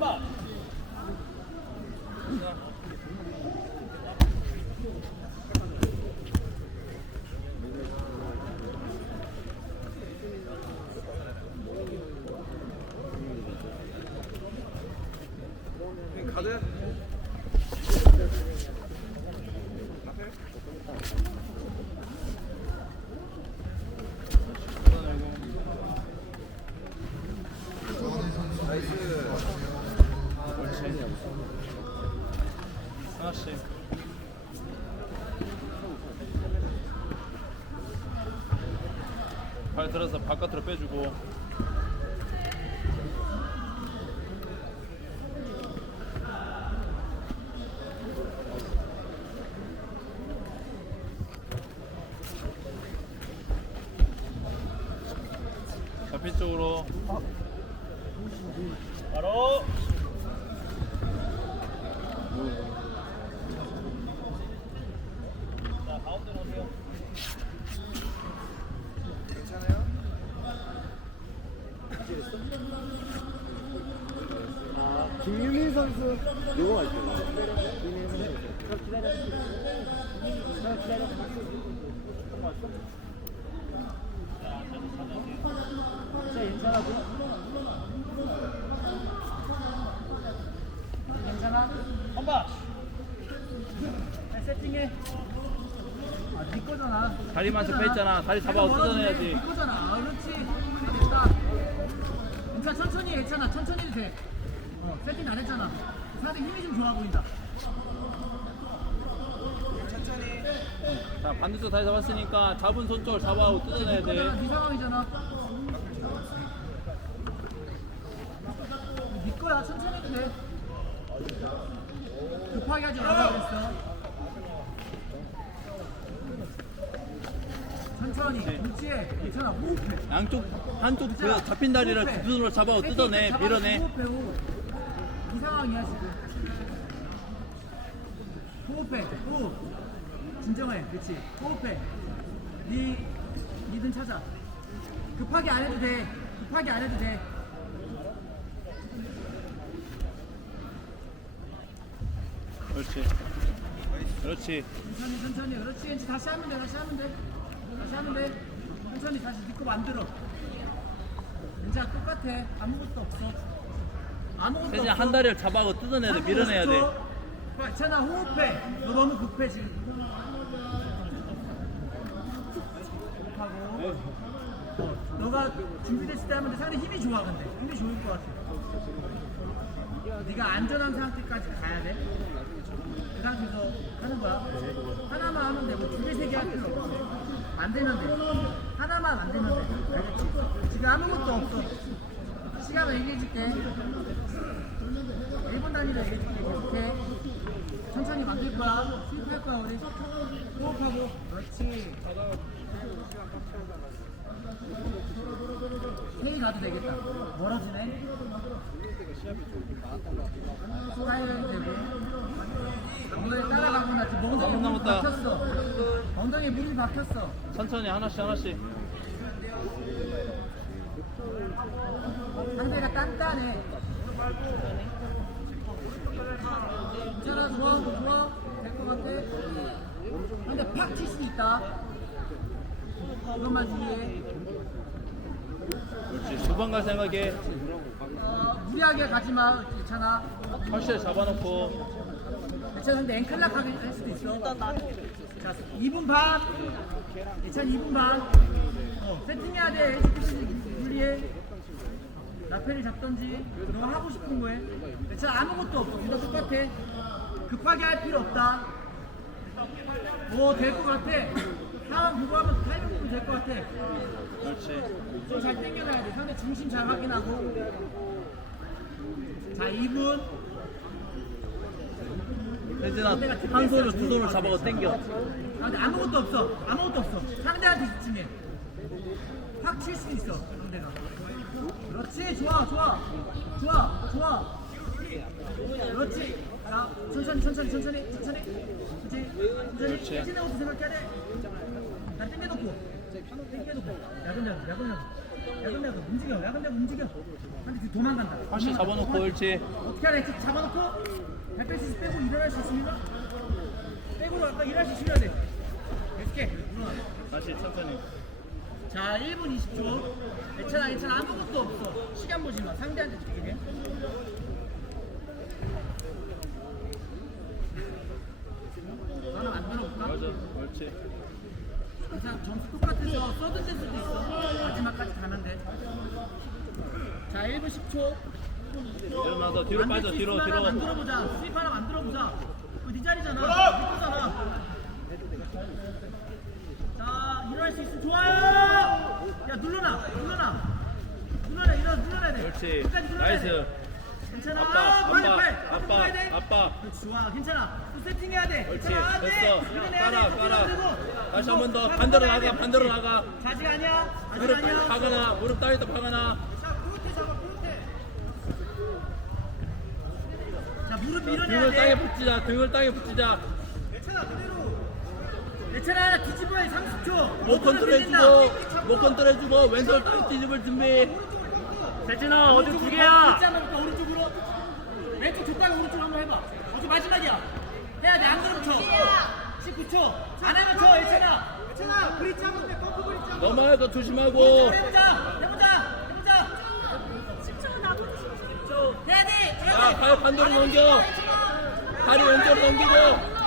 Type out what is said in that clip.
가드. 하나씩. 발 들어서 바깥으로 빼주고. 잡힌 쪽으로. 바로. 자, 가운데로 오세요. 괜찮아요? 김유민 선수 요거 할게요. 진짜? 괜찮아? 세팅해. 아, 네 거잖아. 다리만 네좀 빼있잖아. 다리 잡아. 뜯어내야지. 네 거잖아. 아, 그렇지. 됐다. 괜찮아, 천천히 해, 괜찮아. 천천히 돼. 어, 세팅 안 했잖아. 상대 힘이 좀 좋아 보인다. 자 반대쪽 다리 잡았으니까 잡은 손쪽 잡아하고 뜯어내야 네. 돼. 네 상황이잖아. 네 거야. 천천히 해도 돼. 급하게 하지 말라고 그랬어. 천천히. 그렇지. 괜찮아. 호흡해. 양쪽 한쪽 그 잡힌 다리를. 두 손으로 세팅 뜯어내 밀어내. 호흡해, 호흡. 이 상황이야 지금. 호흡해. 호흡. 진정해. 그렇지. 호흡해. 네 리듬 찾아. 급하게 안 해도 돼. 급하게 안 해도 돼. 그렇지. 그렇지. 천천히 천천히. 그렇지. 그렇지. 다시 하면 돼. 다시 하면 돼. 다시 하면 돼. 천천히 다시 믿고 만들어. 괜찮아. 똑같아. 아무것도 없어. 아무것도 세진. 한 다리를 잡아고 뜯어내야 돼. 밀어내야 돼. 괜찮아 호흡해. 너 너무 급해 지금. 호흡하고. 어, 너가 준비됐을 때 하면 돼. 상대 힘이 좋아 근데 힘이 좋을 것 같아. 네가 안전한 상태까지 가야 돼. 그 상태에서 하는 거야. 하나만 하면 돼. 뭐 두개 세개할 필요 없어. 안 되면 돼. 하나만 안 되면 돼. 알겠지? 지금 아무것도 없어. 시간을 얘기해줄게. 1분 단위로 얘기해줄게. 이렇게 천천히 만들 거야. 수입할 거야 우리. 호흡하고. 그렇지. 회의 가도 되겠다. 멀어지네. 사이렌 되고. 엉덩이 따라가고 나 지금 엉덩이 너무 물이 남았다. 박혔어. 엉덩이 물이 박혔어. 천천히 하나씩 하나씩. 상대가 단단해. 괜찮아, 좋아, 좋아. 될 것 같아. 칠 수 있다. 그것만 주의해. 그렇지. 두번갈 생각에 어, 무리하게 가지 마. 괜찮아. 팔씨를 잡아놓고 괜찮아, 근데 앵클락하게 할 수도 있어. 자, 2분 반. 괜찮아, 2분 반. 어, 세팅해야 돼. 에이스피스 분리해. 라펠을 잡던지, 너 하고 싶은 거 해. 괜찮아, 아무것도 없어. 둘다 똑같아. 급하게 할 필요 없다. 오, 될것 같아. 상황 보고 하면 타이밍 보면 될것 같아. 그렇지. 좀잘 당겨놔야 돼. 상대 중심 잘 확인하고. 자, 2분. 세진아 한 손으로 두 손으로 잡아고 당겨. 아, 근데 아무것도 없어. 아무것도 없어. 상대한테 집중해. 확 칠 수 있어. 상대가. 그렇지. 좋아, 좋아. 좋아, 좋아. 그렇지. 자, 천천히, 천천히, 천천히, 천천히. 그렇지. 천천히. 것도 생각해야 돼. 자, 당겨놓고. 당겨놓고. 야근야근, 야근야근. 움직여 야근대 움직여 근데 뒤 도망간다 확실히 잡아놓고 옳지 어떻게 하래 지금 잡아놓고 백패스 빼고 일어날 수 있습니까? 빼고 아까 일어날 수 있어야 돼 이렇게 다시 천천히 자 1분 20초 괜찮아 괜찮아 아무것도 없어 시간 보지 마 상대한테 집중해 나는 안 옳지. 그냥 점수 똑같아서 써든될 수도 있어. 마지막까지 가면 돼 자 1분 10초. 일어나서 뒤로 빠져 뒤로 뒤로. 만들어보자. 스윗 하나 만들어보자. 그거 네 자리잖아. 네 거잖아. 자 일어날 수 있으면 좋아요! 야 눌러놔. 눌러놔. 눌러놔. 일어나 눌러놔야 돼. 옳지. 끝까지 눌러놔야 돼. 나이스 괜찮아. 아빠 아, 빨리 아빠 빨리 앞으로 아빠 가야 돼. 아빠. 그렇지, 좋아. 괜찮아. 또 세팅해야 돼. 괜찮아. 안 돼. 됐어. 밀어내야 돼. 깔아 밀어내고. 다시 한 번 더. 반대로 나가 돼. 반대로 나가. 자식 아니야. 자식 무릎 아니야. 박아놔 무릎 따위다 박아놔. 자 그렇게 잡아 그렇게 자 무릎 밀어내야 땅에 돼 붙이자. 등을 땅에 붙이자. 괜찮아 하나 뒤집어야 30초. 목 컨트롤 해주고 목 컨트롤 해주고 왼손 땅 뒤집을 준비 세진아 어디 두 개야? 오른쪽으로 오른쪽으로. 왼쪽 줬다가 오른쪽 한번 해봐. 어제 마지막이야. 해야 돼 안 그러면 쳐. 19초 안 하면 쳐 괜찮아. 괜찮아 브릿지 한번 돼 펌프 브릿지 한번. 넘어갈 거 조심하고. 해보자. 해보자. 해보자. 10초 남은 10초. 해야 돼 해야 자 돼. 발 반대로 넘겨. 다리 왼쪽으로 넘기고